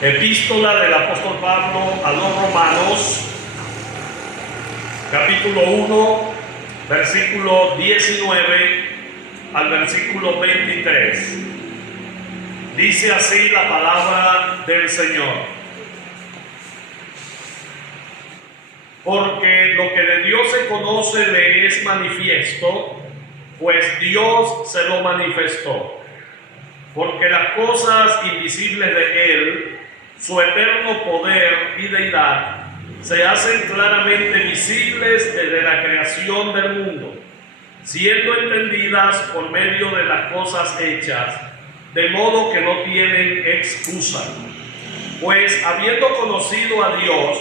Epístola del apóstol Pablo a los Romanos, capítulo 1, versículo 19 al versículo 23. Dice así la palabra del Señor: porque lo que de Dios se conoce le es manifiesto, pues Dios se lo manifestó. Porque las cosas invisibles de Él, su eterno poder y deidad, se hacen claramente visibles desde la creación del mundo, siendo entendidas por medio de las cosas hechas, de modo que no tienen excusa. Pues habiendo conocido a Dios,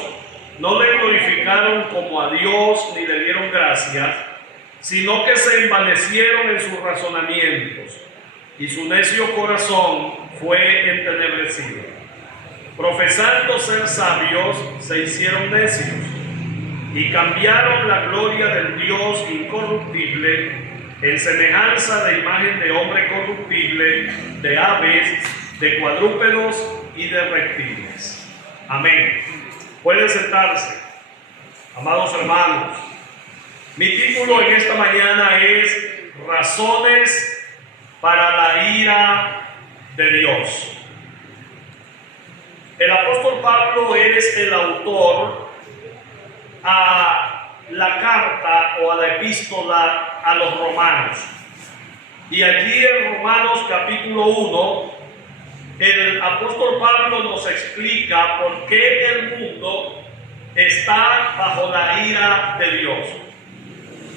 no le glorificaron como a Dios ni le dieron gracias, sino que se envanecieron en sus razonamientos, y su necio corazón fue entenebrecido. Profesando ser sabios, se hicieron necios, y cambiaron la gloria del Dios incorruptible en semejanza de imagen de hombre corruptible, de aves, de cuadrúpedos y de reptiles. Amén. Pueden sentarse, amados hermanos. Mi título en esta mañana es Razones para la ira de Dios. El apóstol Pablo es el autor a la carta o a la epístola a los romanos. Y allí en Romanos capítulo 1, el apóstol Pablo nos explica por qué el mundo está bajo la ira de Dios.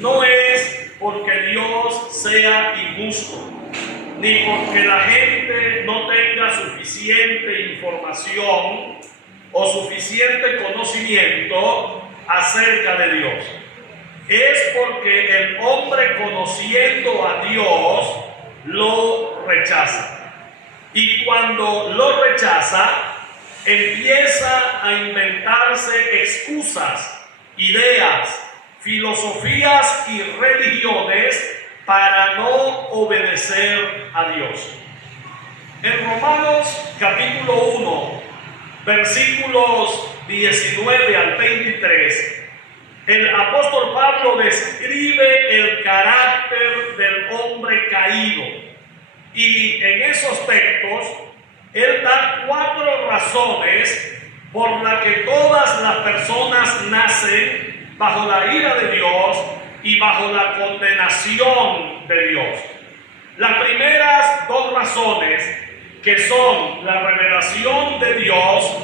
No es porque Dios sea injusto, ni porque la gente no tenga suficiente información o suficiente conocimiento acerca de Dios. Es porque el hombre, conociendo a Dios, lo rechaza. Y cuando lo rechaza, empieza a inventarse excusas, ideas, filosofías y religiones para no obedecer a Dios. En Romanos capítulo 1, versículos 19 al 23, el apóstol Pablo describe el carácter del hombre caído. Y en esos textos, él da 4 razones por las que todas las personas nacen bajo la ira de Dios y bajo la condenación de Dios. Las primeras 2 razones, que son la revelación de Dios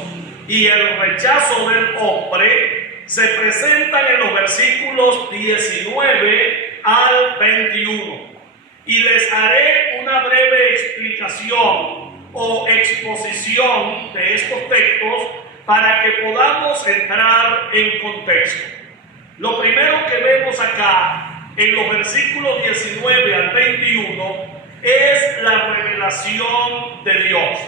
y el rechazo del hombre, se presentan en los versículos 19 al 21. Y les haré una breve explicación o exposición de estos textos para que podamos entrar en contexto. Lo primero que vemos acá en los versículos 19 al 21 es la revelación de Dios.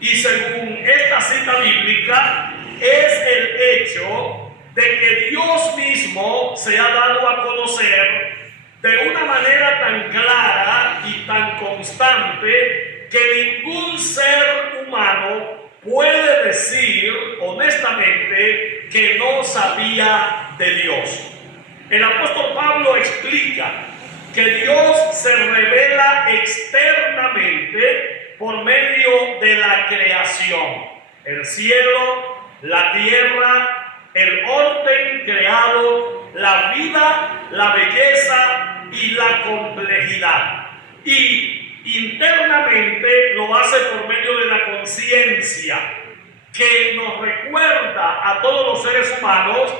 Y según esta cita bíblica, es el hecho de que Dios mismo se ha dado a conocer de una manera tan clara y tan constante que ningún ser humano puede decir honestamente que no sabía de Dios. El apóstol Pablo explica que Dios se revela externamente por medio de la creación. El cielo, la tierra, el orden creado, la vida, la belleza y la complejidad. Y internamente lo hace por medio de la conciencia, que nos recuerda a todos los seres humanos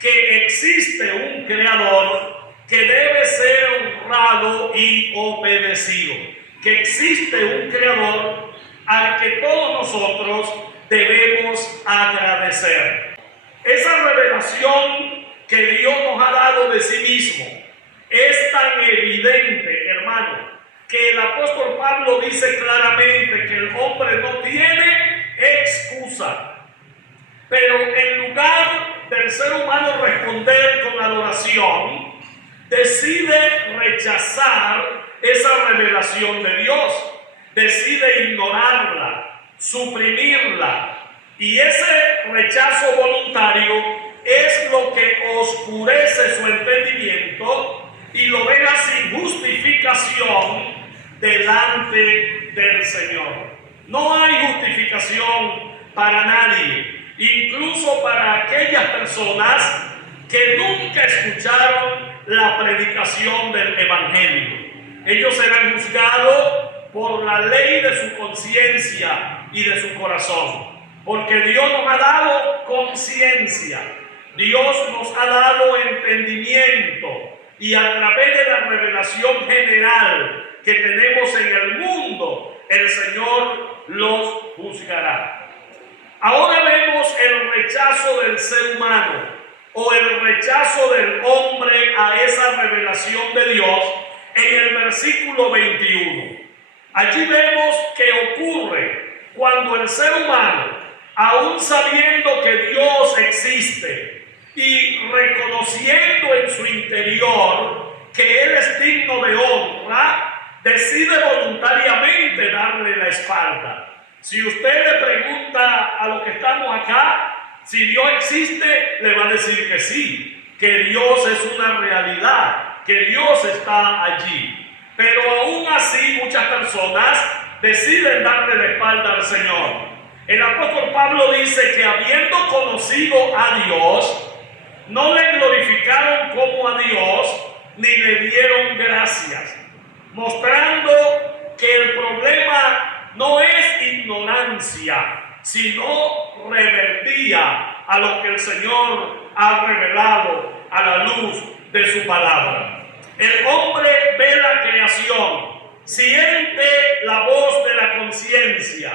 que existe un creador que debe ser honrado y obedecido, que existe un creador al que todos nosotros debemos agradecer. Esa revelación que Dios nos ha dado de sí mismo es tan evidente, hermano, que el apóstol Pablo dice claramente que el hombre no tiene excusa. Pero en lugar del ser humano responder con adoración, decide rechazar esa revelación de Dios, decide ignorarla, suprimirla. Y ese rechazo voluntario es lo que oscurece su entendimiento y lo deja sin justificación delante del Señor. No hay justificación para nadie, incluso para aquellas personas que nunca escucharon la predicación del Evangelio. Ellos serán juzgados por la ley de su conciencia y de su corazón, porque Dios nos ha dado conciencia, Dios nos ha dado entendimiento, y a través de la revelación general que tenemos en el mundo, el Señor los juzgará. Ahora vemos el rechazo del ser humano o el rechazo del hombre a esa revelación de Dios en el versículo 21. Allí vemos que ocurre cuando el ser humano, aún sabiendo que Dios existe y reconociendo en su interior que Él es digno de honra, decide voluntariamente darle la espalda. Si usted le pregunta a los que estamos acá si Dios existe, le va a decir que sí, que Dios es una realidad, que Dios está allí. Pero aún así muchas personas deciden darle la espalda al Señor. El apóstol Pablo dice que habiendo conocido a Dios, no le glorificaron como a Dios, ni le dieron gracias, mostrando que el problema no es ignorancia, sino rebeldía a lo que el Señor ha revelado a la luz de su palabra. El hombre ve la creación, siente la voz de la conciencia,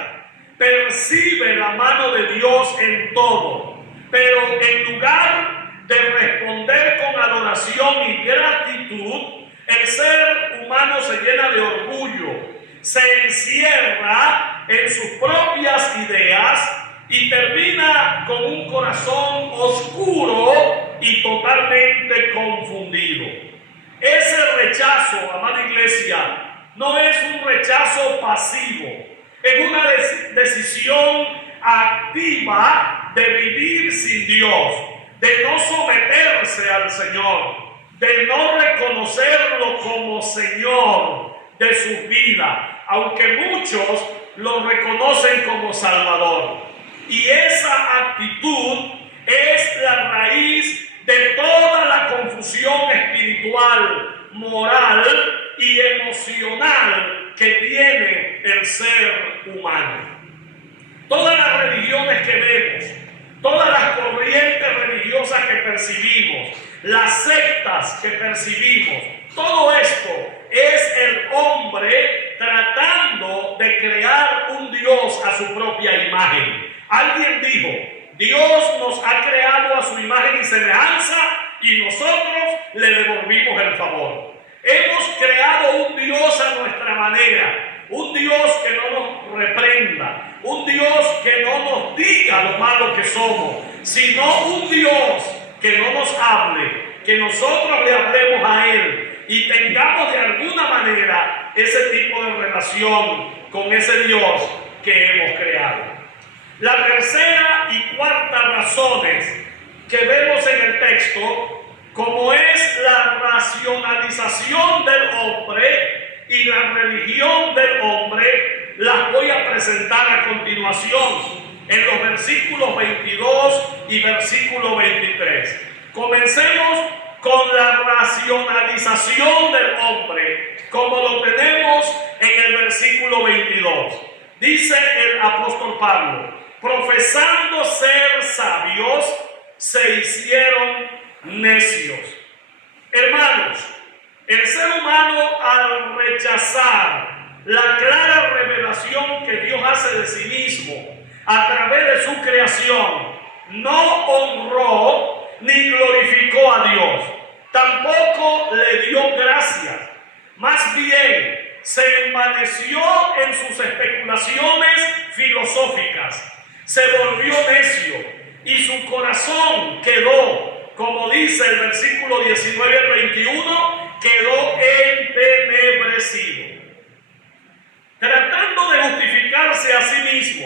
percibe la mano de Dios en todo, pero en lugar de responder con adoración y gratitud, el ser humano se llena de orgullo, se encierra en sus propias ideas y termina con un corazón oscuro y totalmente confundido. Ese rechazo, amada iglesia, no es un rechazo pasivo, es una decisión activa de vivir sin Dios, de no someterse al Señor, de no reconocerlo como Señor de su vida, aunque muchos lo reconocen como Salvador. Y esa actitud es la raíz de toda la confusión espiritual, moral y emocional que tiene el ser humano. Todas las religiones que vemos, todas las corrientes religiosas que percibimos, las sectas que percibimos, todo esto es el hombre tratando de crear un Dios a su propia imagen. Alguien dijo, Dios nos ha creado a su imagen y semejanza y nosotros le devolvimos el favor. Hemos creado un Dios a nuestra manera, un Dios que no nos reprenda, un Dios que no nos diga lo malo que somos, sino un Dios que no nos hable, que nosotros le hablemos a Él y tengamos de alguna manera ese tipo de relación con ese Dios que hemos creado. La tercera y cuarta razones que vemos en el texto, como es la racionalización del hombre y la religión del hombre, las voy a presentar a continuación en los versículos 22 y versículo 23. Comencemos con la racionalización del hombre, como lo tenemos en el versículo 22. Dice el apóstol Pablo, profesando ser sabios, se hicieron necios. Hermanos, el ser humano al rechazar la clara revelación que Dios hace de sí mismo a través de su creación, no honró ni glorificó a Dios, tampoco le dio gracias, más bien se envaneció en sus especulaciones filosóficas, se volvió necio y su corazón quedó, como dice el versículo 19 al 21, quedó entenebrecido. tratando de justificarse a sí mismo.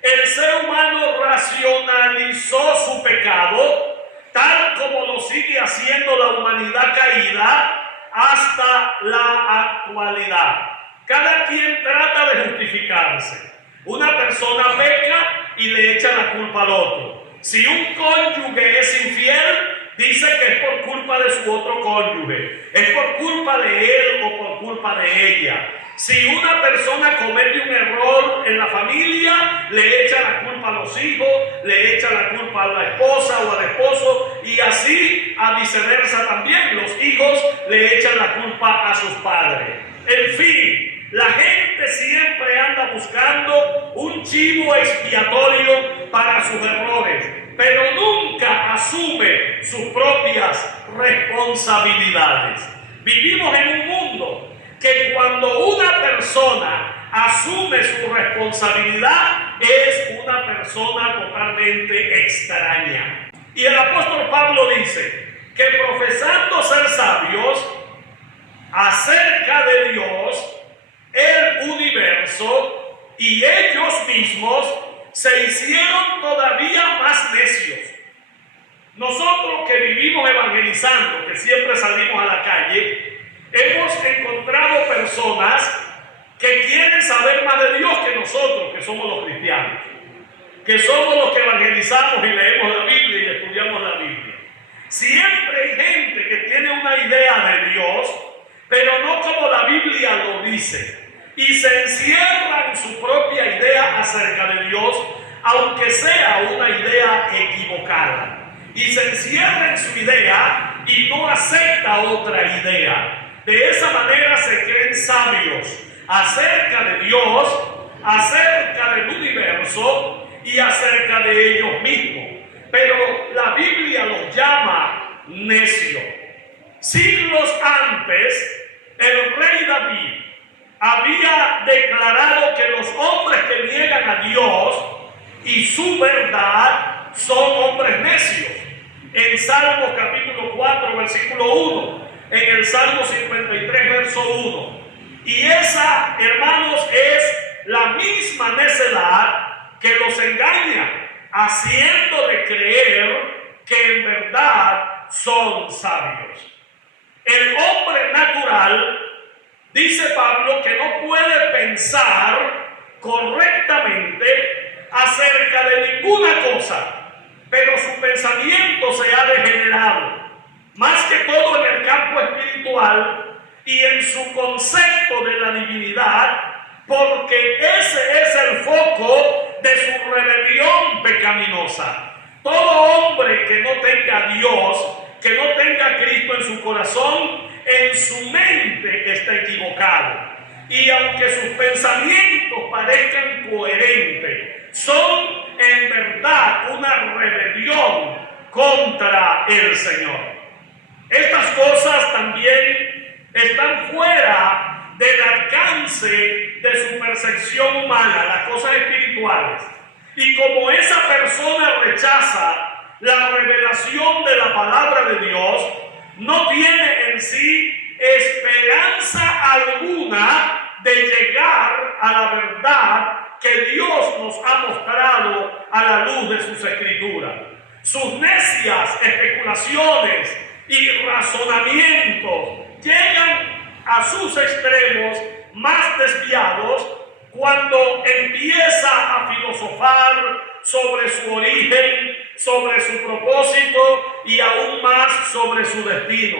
El ser humano racionalizó su pecado, tal como lo sigue haciendo la humanidad caída hasta la actualidad. Cada quien trata de justificarse. Una persona peca y le echa la culpa al otro. Si un cónyuge es infiel, dice que es por culpa de su otro cónyuge, es por culpa de él o por culpa de ella. Si una persona comete un error en la familia, le echa la culpa a los hijos, le echa la culpa a la esposa o al esposo, y así a viceversa también. Los hijos le echan la culpa a sus padres. En fin, la gente siempre anda buscando un chivo expiatorio para sus errores, pero nunca asume sus propias responsabilidades. Vivimos en un mundo que cuando una persona asume su responsabilidad es una persona totalmente extraña. Y el apóstol Pablo dice que profesando ser sabios acerca de Dios, el universo y ellos mismos se hicieron todavía más necios. Nosotros que vivimos evangelizando, que siempre salimos a la calle, hemos encontrado personas que quieren saber más de Dios que nosotros, que somos los cristianos, que somos los que evangelizamos y leemos la Biblia y estudiamos la Biblia. Siempre hay gente que tiene una idea de Dios, pero no como la Biblia lo dice, y se encierra en su propia idea acerca de Dios, aunque sea una idea equivocada, y se encierra en su idea y no acepta otra idea. De esa manera se creen sabios acerca de Dios, acerca del universo y acerca de ellos mismos. Pero la Biblia los llama necios. Siglos antes, el rey David había declarado que los hombres que niegan a Dios y su verdad son hombres necios. En Salmos capítulo 4, versículo 1. En el Salmo 53, verso 1. Y esa, hermanos, es la misma necedad que los engaña, haciéndole creer que en verdad son sabios. El hombre natural, dice Pablo, que no puede pensar correctamente acerca de ninguna cosa, pero su pensamiento se ha degenerado. Más que todo en el campo espiritual y en su concepto de la divinidad, porque ese es el foco de su rebelión pecaminosa. Todo hombre que no tenga a Dios, que no tenga a Cristo en su corazón, en su mente está equivocado. Y aunque sus pensamientos parezcan coherentes, son en verdad una rebelión contra el Señor. Estas cosas también están fuera del alcance de su percepción humana, las cosas espirituales. Y como esa persona rechaza la revelación de la palabra de Dios, no tiene en sí esperanza alguna de llegar a la verdad que Dios nos ha mostrado a la luz de sus escrituras. Sus necias especulaciones y razonamientos llegan a sus extremos más desviados cuando empieza a filosofar sobre su origen, sobre su propósito y aún más sobre su destino,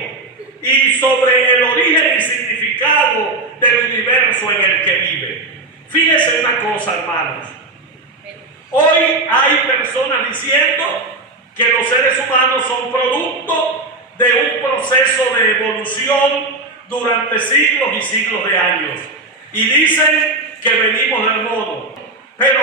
y sobre el origen y significado del universo en el que vive. Fíjense una cosa, hermanos. Hoy hay personas diciendo que los seres humanos son producto de un proceso de evolución durante siglos y siglos de años. Y dicen que venimos del modo. Pero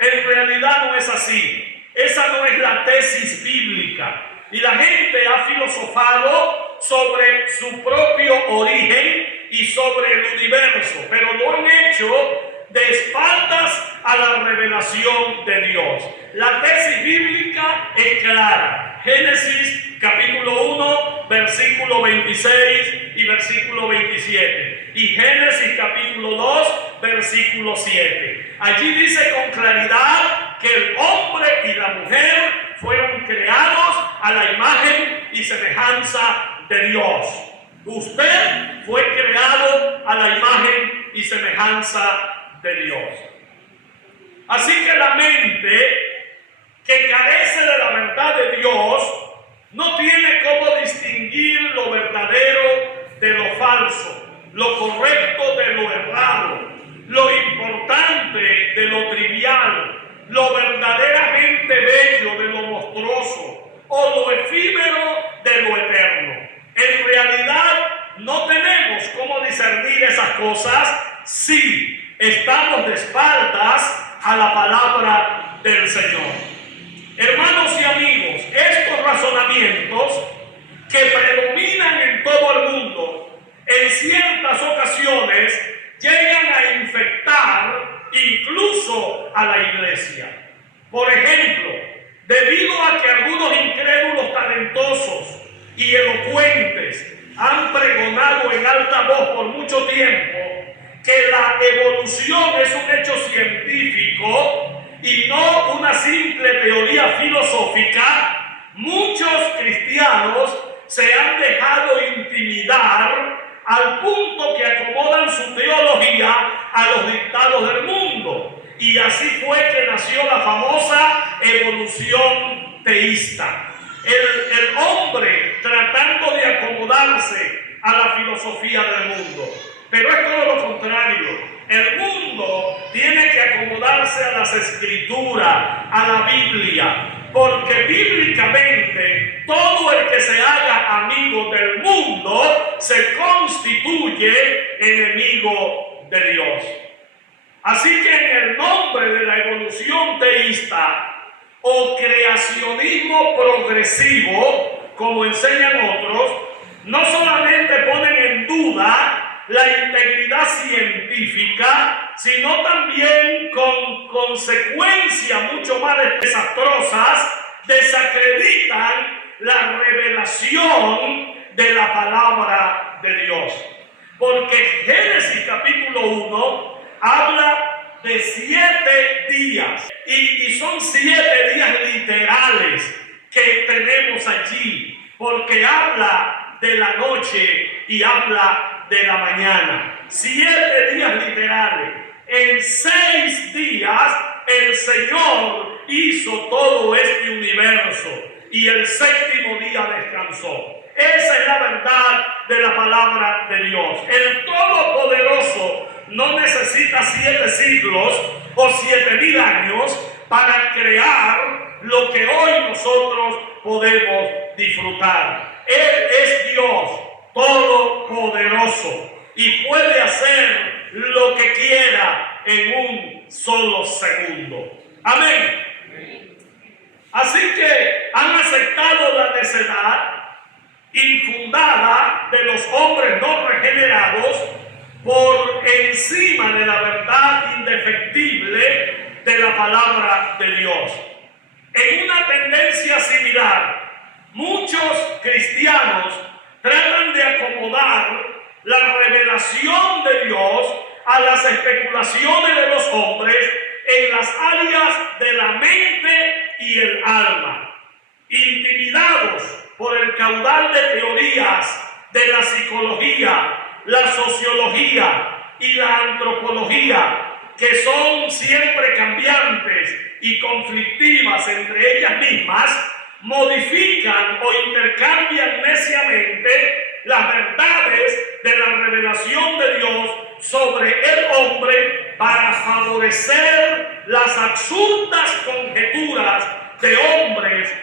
en realidad no es así. Esa no es la tesis bíblica. Y la gente ha filosofado sobre su propio origen y sobre el universo, pero lo han hecho de espaldas a la revelación de Dios. La tesis bíblica es clara. Génesis capítulo 1, versículo 26 y versículo 27. Y Génesis capítulo 2, versículo 7. Allí dice con claridad que el hombre y la mujer fueron creados a la imagen y semejanza de Dios. Usted fue creado a la imagen y semejanza de Dios. Así que la mente que carece de la verdad de Dios no tiene cómo distinguir lo verdadero de lo falso, lo correcto de lo errado, lo importante de lo trivial, lo verdaderamente bello de lo monstruoso o lo efímero de lo eterno. En realidad no tenemos cómo discernir esas cosas si estamos de espaldas a la palabra del Señor. Hermanos y amigos, estos razonamientos que predominan en todo el mundo, en ciertas ocasiones llegan a infectar incluso a la iglesia. Por ejemplo, debido a que algunos incrédulos talentosos y elocuentes han pregonado en alta voz por mucho tiempo que la evolución es un hecho científico y no una simple teoría filosófica, muchos cristianos se han dejado intimidar al punto que acomodan su teología a los dictados del mundo. Y así fue que nació la famosa evolución teísta. El hombre tratando de acomodarse a la filosofía del mundo. Pero es todo lo contrario. El mundo tiene que acomodarse a las escrituras, a la Biblia, porque bíblicamente todo el que se haga amigo del mundo se constituye enemigo de Dios. Así que en el nombre de la evolución teísta o creacionismo progresivo, como enseñan otros, no solamente ponen en duda la integridad científica, sino también con consecuencias mucho más desastrosas, desacreditan la revelación de la palabra de Dios. Porque Génesis capítulo 1 habla de 7 días y son 7 días literales que tenemos allí, porque habla de la noche y habla de la mañana. 7 días literales. En 6 días el Señor hizo todo este universo y el séptimo día descansó. Esa es la verdad de la palabra de Dios. El Todopoderoso no necesita 7 siglos o 7,000 años para crear lo que hoy nosotros podemos disfrutar. Él es Dios todopoderoso y puede hacer lo que quiera en un solo segundo. Amén. Así que han aceptado la necedad infundada de los hombres no regenerados por encima de la verdad indefectible de la palabra de Dios. En una tendencia similar, muchos cristianos tratan de acomodar la revelación de Dios a las especulaciones de los hombres en las áreas de la mente y el alma. Intimidados por el caudal de teorías de la psicología, la sociología y la antropología, que son siempre cambiantes y conflictivas entre ellas mismas, modifican o intercambian neciamente las verdades de la revelación de Dios sobre el hombre para favorecer las absurdas conjeturas de hombres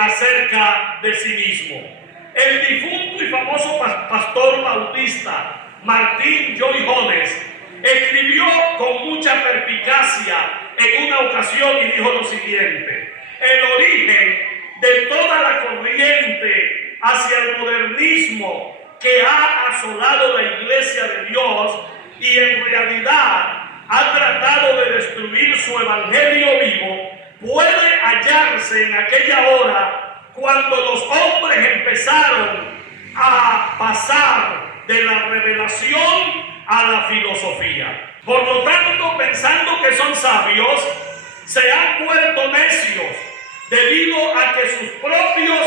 acerca de sí mismo. El difunto y famoso pastor bautista Martín Lloyd Jones escribió con mucha perspicacia en una ocasión y dijo lo siguiente: el origen de toda la corriente hacia el modernismo que ha asolado la iglesia de Dios y en realidad ha tratado de destruir su evangelio vivo, puede hallarse en aquella hora cuando los hombres empezaron a pasar de la revelación a la filosofía. Por lo tanto, pensando que son sabios, se han vuelto necios debido a que sus propios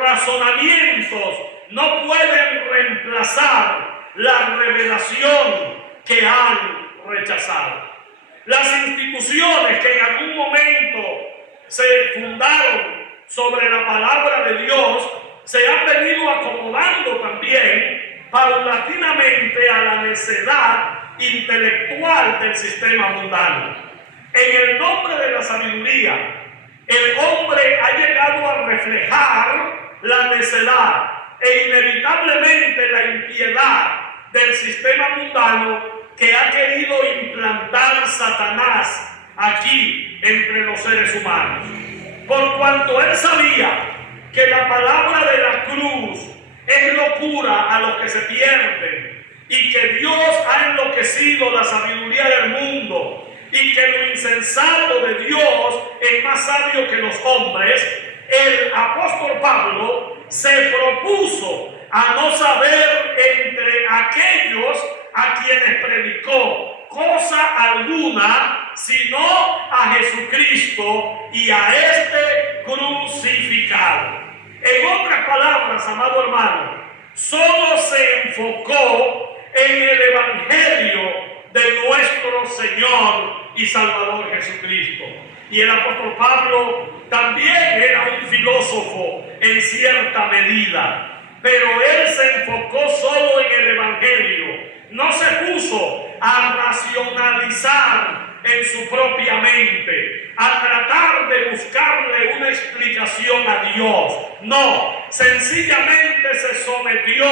razonamientos no pueden reemplazar la revelación que han rechazado. Las instituciones que en algún momento se fundaron sobre la palabra de Dios se han venido acomodando también paulatinamente a la necedad intelectual del sistema mundano. En el nombre de la sabiduría, el hombre ha llegado a reflejar la necedad e inevitablemente la impiedad del sistema mundano que ha querido implantar Satanás aquí entre los seres humanos. Por cuanto él sabía que la palabra de la cruz es locura a los que se pierden y que Dios ha enloquecido la sabiduría del mundo y que lo insensato de Dios es más sabio que los hombres, el apóstol Pablo se propuso a no saber entre aquellos a quienes predicó cosa alguna, sino a Jesucristo y a este crucificado. En otras palabras, amado hermano, solo se enfocó en el evangelio de nuestro Señor y Salvador Jesucristo. Y el apóstol Pablo también era un filósofo en cierta medida, pero él se enfocó solo en el evangelio. No se puso a racionalizar en su propia mente, a tratar de buscarle una explicación a Dios. No, sencillamente se sometió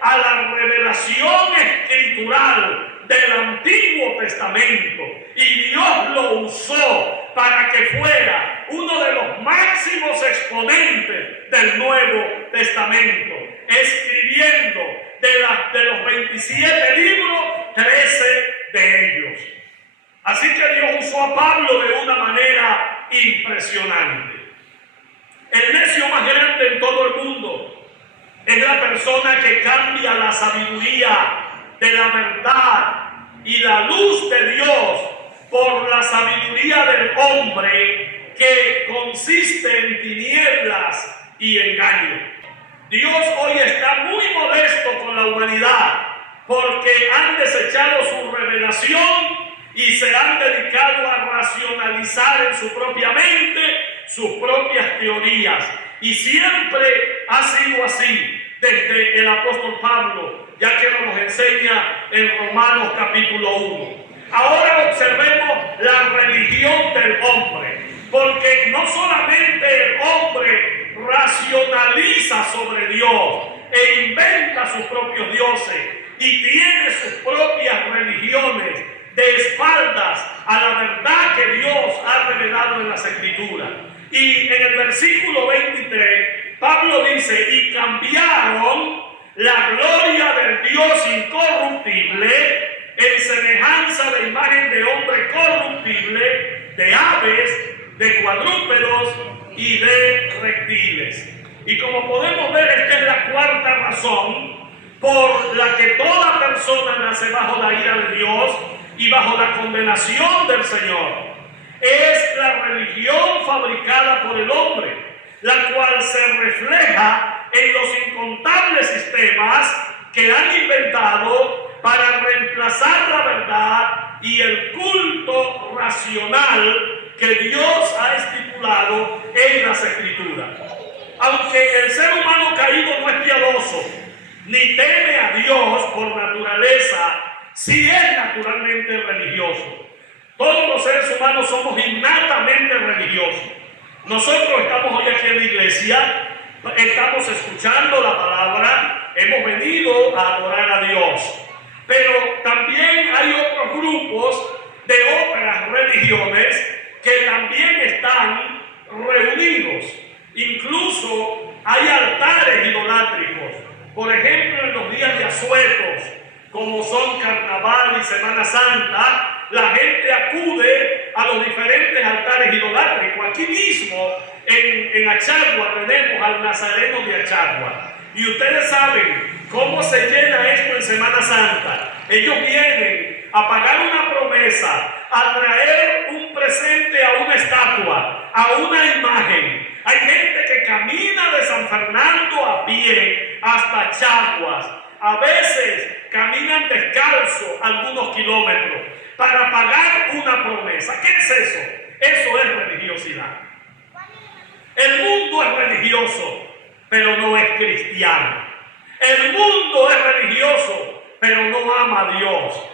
a la revelación escritural del Antiguo Testamento y Dios lo usó para que fuera uno de los máximos exponentes del Nuevo Testamento, escribiendo de los 27 libros, 13 de ellos. Así que Dios usó a Pablo de una manera impresionante. El necio más grande en todo el mundo es la persona que cambia la sabiduría de la verdad y la luz de Dios por la sabiduría del hombre que consiste en tinieblas y engaño. Dios hoy está muy molesto con la humanidad porque han desechado su revelación y se han dedicado a racionalizar en su propia mente sus propias teorías. Y siempre ha sido así desde el apóstol Pablo, ya que nos enseña en Romanos capítulo 1. Ahora observemos la religión del hombre, porque no solamente el hombre racionaliza sobre Dios e inventa sus propios dioses y tiene sus propias religiones de espaldas a la verdad que Dios ha revelado en las Escrituras. Y en el versículo 23, Pablo dice, y cambiaron la gloria del Dios incorruptible en semejanza de imagen de hombre corruptible, de aves, de cuadrúpedos y de reptiles. Y como podemos ver, esta es la cuarta razón por la que toda persona nace bajo la ira de Dios y bajo la condenación del Señor. Es la religión fabricada por el hombre, la cual se refleja en los incontables sistemas que han inventado para reemplazar la verdad y el culto racional que Dios ha estipulado en las Escrituras. Aunque el ser humano caído no es piadoso, ni teme a Dios por naturaleza, sí es naturalmente religioso. Todos los seres humanos somos innatamente religiosos. Nosotros estamos hoy aquí en la iglesia, estamos escuchando la palabra, hemos venido a adorar a Dios. Pero también hay otros grupos de otras religiones que también están reunidos. Incluso hay altares idolátricos. Por ejemplo, en los días de asuetos, como son Carnaval y Semana Santa, la gente acude a los diferentes altares idolátricos. Aquí mismo, en Achagua, tenemos al Nazareno de Achagua. Y ustedes saben cómo se llena esto en Semana Santa. Ellos vienen a pagar una promesa, a traer un presente a una estatua, a una imagen. Hay gente que camina de San Fernando a pie hasta Chaguas. A veces caminan descalzo algunos kilómetros para pagar una promesa. ¿Qué es eso? Eso es religiosidad. El mundo es religioso, pero no es cristiano. El mundo es religioso, pero no ama a Dios.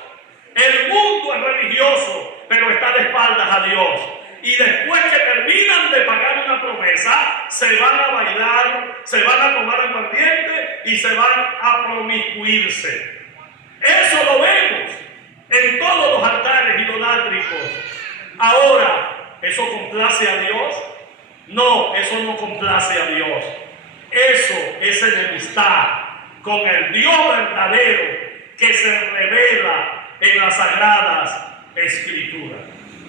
El mundo es religioso, pero está de espaldas a Dios. Y después que terminan de pagar una promesa, se van a bailar, se van a tomar aguardiente y se van a promiscuirse. Eso lo vemos en todos los altares idolátricos. Ahora, ¿eso complace a Dios? No, eso no complace a Dios. Eso es enemistad con el Dios verdadero que se revela en las sagradas escrituras.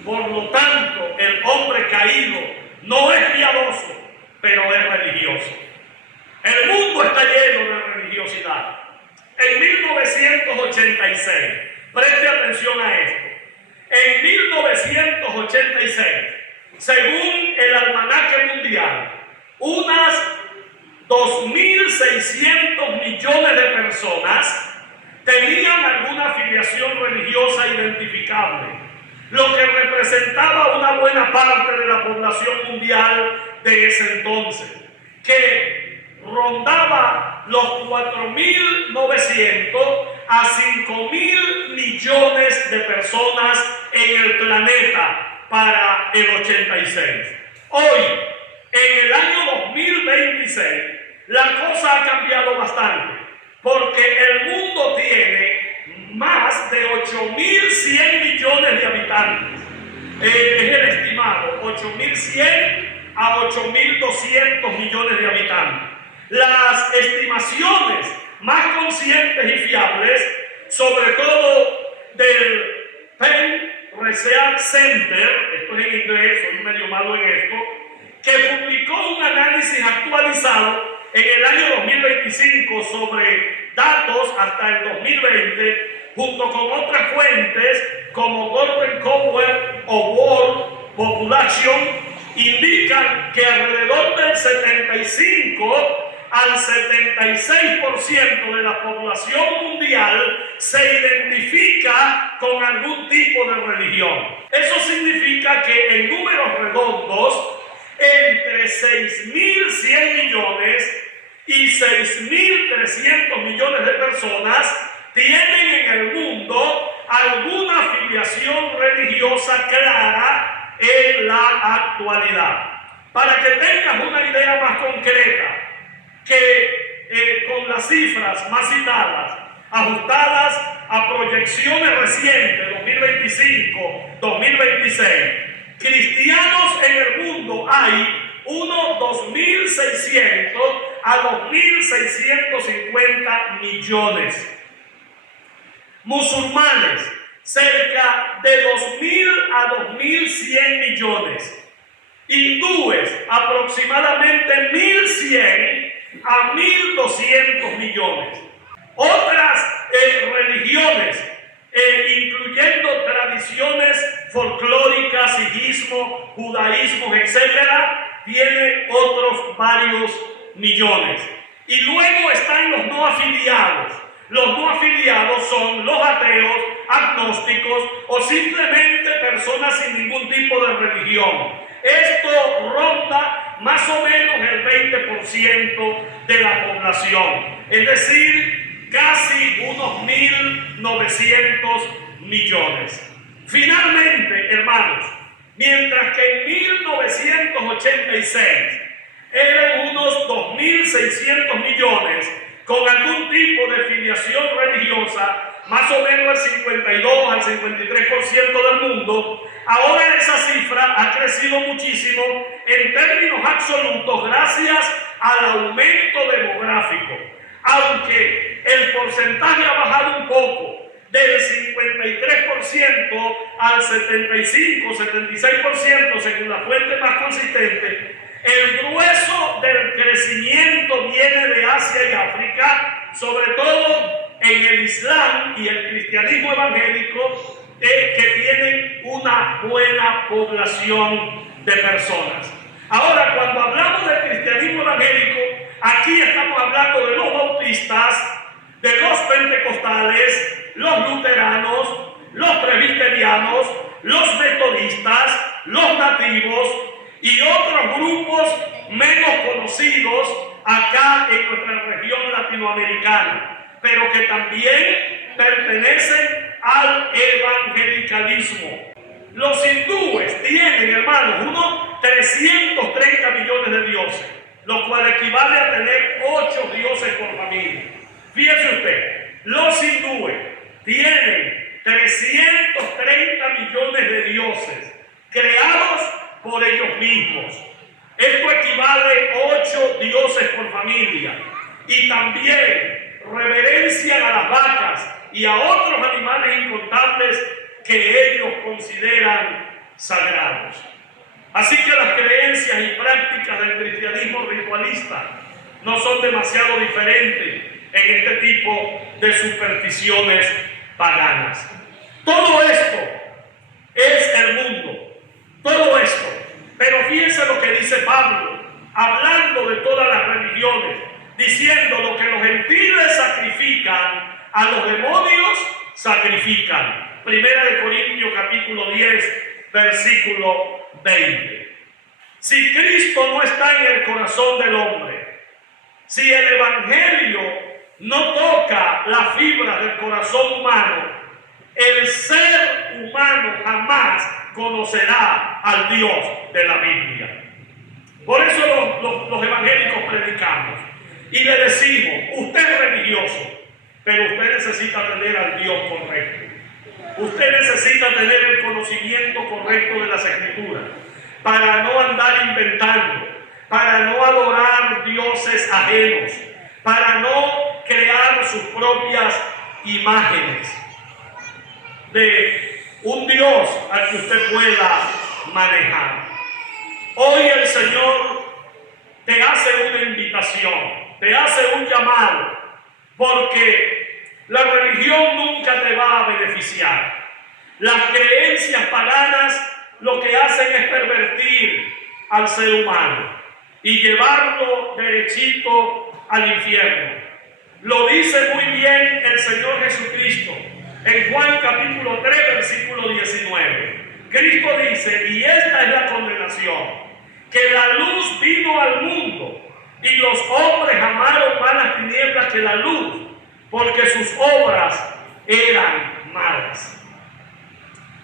Por lo tanto, el hombre caído no es piadoso, pero es religioso. El mundo está lleno de religiosidad. En 1986, preste atención a esto. En 1986, según el almanaque mundial, unas 2.600 millones de personas tenían alguna afiliación religiosa identificable, lo que representaba una buena parte de la población mundial de ese entonces, que rondaba los 4.900 a 5.000 millones de personas en el planeta para el 86. Hoy, en el año 2026, la cosa ha cambiado bastante, porque el mundo tiene más de 8.100 millones de habitantes. Es el estimado, 8.100 a 8.200 millones de habitantes. Las estimaciones más conscientes y fiables, sobre todo del Penn Research Center, esto es en inglés, soy medio malo en esto, que publicó un análisis actualizado en el año 2025 sobre datos hasta el 2020, junto con otras fuentes como Gordon Cowell o World Population, indican que alrededor del 75 al 76% de la población mundial se identifica con algún tipo de religión. Eso significa que en números redondos, entre 6.100 millones y 6.300 millones de personas tienen en el mundo alguna afiliación religiosa clara en la actualidad. Para que tengas una idea más concreta, que con las cifras más citadas, ajustadas a proyecciones recientes, 2025, 2026, cristianos en el mundo hay unos 2.600 a 2.650 millones. Musulmanes, cerca de 2.000 a 2.100 millones. Hindúes, aproximadamente 1.100 a 1.200 millones. Otras religiones, incluyendo tradiciones folclóricas, sijismo, judaísmo, etcétera, tiene otros varios millones. Y luego están los no afiliados. Los no afiliados son los ateos, agnósticos o simplemente personas sin ningún tipo de religión. Esto ronda más o menos el 20% de la población, es decir, casi unos 1.900 millones. Finalmente, hermanos, mientras que en 1986 eran unos 2.600 millones con algún tipo de filiación religiosa, más o menos el 52 al 53% del mundo, ahora esa cifra ha crecido muchísimo en términos absolutos gracias al aumento demográfico. Aunque el porcentaje ha bajado un poco, del 53% al 75-76% según la fuente más consistente, el grueso del crecimiento viene de Asia y África, sobre todo en el Islam y el cristianismo evangélico que tienen una buena población de personas. Ahora, cuando hablamos del cristianismo evangélico, aquí estamos hablando de los bautistas, de los pentecostales, los luteranos, los presbiterianos, los metodistas, los nativos y otros grupos menos conocidos acá en nuestra región latinoamericana, pero que también pertenecen al evangelicalismo. Los hindúes tienen, hermanos, unos 330 millones de dioses, lo cual equivale a tener 8 dioses por familia. Fíjese usted, los hindúes tienen 330 millones de dioses creados por ellos mismos. Esto equivale a 8 dioses por familia. Y también reverencian a las vacas y a otros animales incontables que ellos consideran sagrados. Así que las creencias y prácticas del cristianismo ritualista no son demasiado diferentes en este tipo de supersticiones paganas. Todo esto es el mundo, todo esto. Pero fíjense lo que dice Pablo, hablando de todas las religiones, diciendo lo que los gentiles sacrifican, a los demonios sacrifican. Primera de Corintios capítulo 10, versículo 20. Si Cristo no está en el corazón del hombre, si el evangelio no toca las fibras del corazón humano, el ser humano jamás conocerá al Dios de la Biblia. Por eso los evangélicos predicamos y le decimos: usted es religioso, pero usted necesita tener al Dios correcto. Usted necesita tener el conocimiento correcto de las Escrituras para no andar inventando, para no adorar dioses ajenos, para no crear sus propias imágenes de un Dios al que usted pueda manejar. Hoy el Señor te hace una invitación, te hace un llamado, porque la religión nunca te va a beneficiar. Las creencias paganas lo que hacen es pervertir al ser humano y llevarlo derechito al infierno. Lo dice muy bien el Señor Jesucristo en Juan capítulo 3, versículo 19. Cristo dice: y esta es la condenación, que la luz vino al mundo y los hombres amaron más las tinieblas que la luz, porque sus obras eran malas.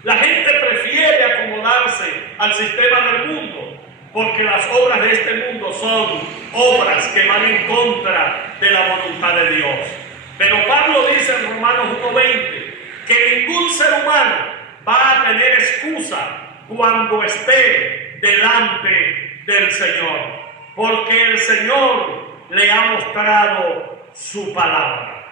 La gente prefiere acomodarse al sistema del mundo, porque las obras de este mundo son obras que van en contra de la voluntad de Dios. Pero Pablo dice en Romanos 1:20 que ningún ser humano va a tener excusa cuando esté delante del Señor, porque el Señor le ha mostrado su palabra.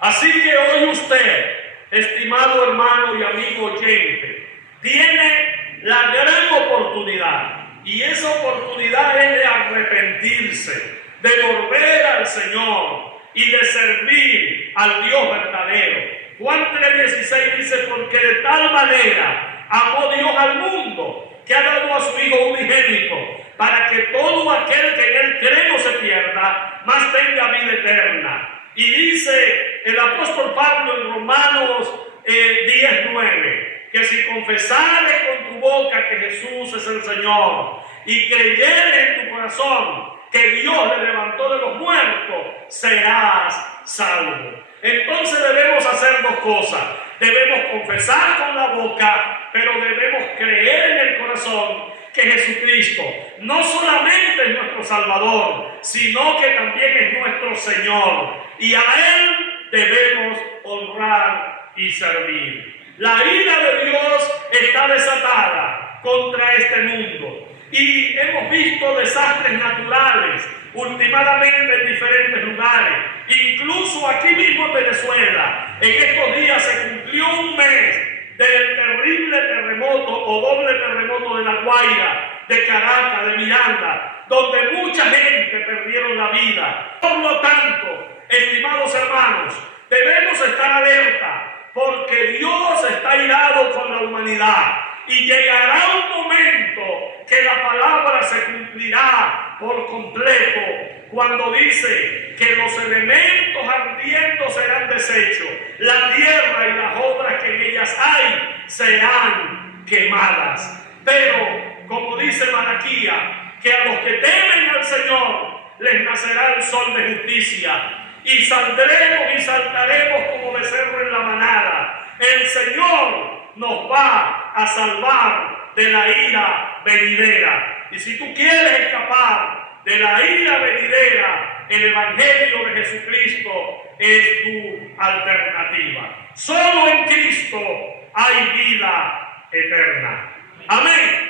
Así que hoy usted, estimado hermano y amigo oyente, tiene la gran oportunidad, y esa oportunidad es de arrepentirse, de volver al Señor y de servir al Dios verdadero. Juan 3:16 dice: porque de tal manera amó Dios al mundo, que ha dado a su Hijo unigénito, para que todo aquel que en Él cree no se pierda, mas tenga vida eterna. Y dice el apóstol Pablo en Romanos 10:9, que si confesares con tu boca que Jesús es el Señor y creyeres en tu corazón que Dios le levantó de los muertos, serás salvo. Entonces debemos hacer dos cosas: debemos confesar con la boca, pero debemos creer en el corazón que Jesucristo no solamente es nuestro Salvador, sino que también es nuestro Señor, y a Él debemos honrar y servir. La ira de Dios está desatada contra este mundo, y hemos visto desastres naturales últimamente en diferentes lugares, incluso aquí mismo en Venezuela. En estos días se cumplió un mes del terrible terremoto o doble terremoto de La Guaira, de Caracas, de Miranda, donde mucha gente perdieron la vida. Por lo tanto, estimados hermanos, Debemos estar alerta porque Dios está irado con la humanidad y llegará un momento que la palabra se cumplirá por completo cuando dice que los elementos ardiendo serán deshechos, la tierra y las obras que en ellas hay serán quemadas. Pero, como dice Malaquías, que a los que temen al Señor les nacerá el sol de justicia y saldremos y saltaremos como becerro en la manada. El Señor nos va a salvar de la ira venidera. Y si tú quieres escapar de la ira venidera, el Evangelio de Jesucristo es tu alternativa. Solo en Cristo hay vida eterna. Amén.